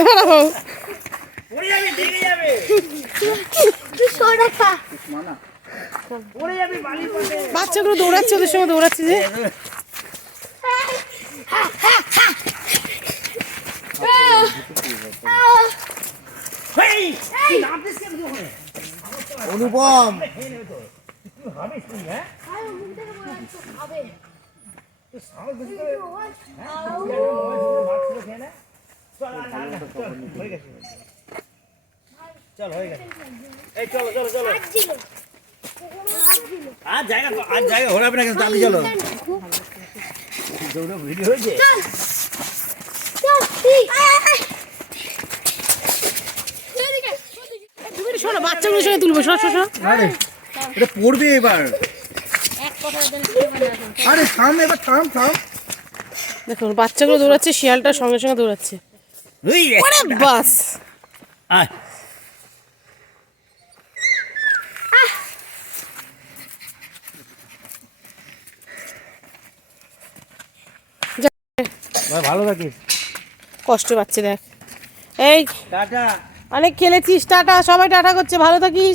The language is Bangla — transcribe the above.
দাঁড়াও বাচ্চাগুলো দৌড়াচ্ছে, ওদের সঙ্গে দৌড়াচ্ছে যে। অনুপম চলো হয়ে গেছে, এই চলো চলো চলো, আর জায়গা ঘোরাবে না কিন্তু, তাহলে চলো দৌড়ে ভিডিও হয়েছে। শোনো, বাচ্চাগুলোর সঙ্গে তুলবো, শোনো। আরে এটা পড়বে এবার, আরে থাম এবার, থাম। দেখুন বাচ্চাগুলো দৌড়াচ্ছে, শিয়ালটার সঙ্গে সঙ্গে দৌড়াচ্ছে। বাস আয় ভালো থাকিস, কষ্ট পাচ্ছে দেখ। এই টাটা। অনেক খেলেছিস, টাটা, সবাই টাটা করছে, ভালো থাকিস।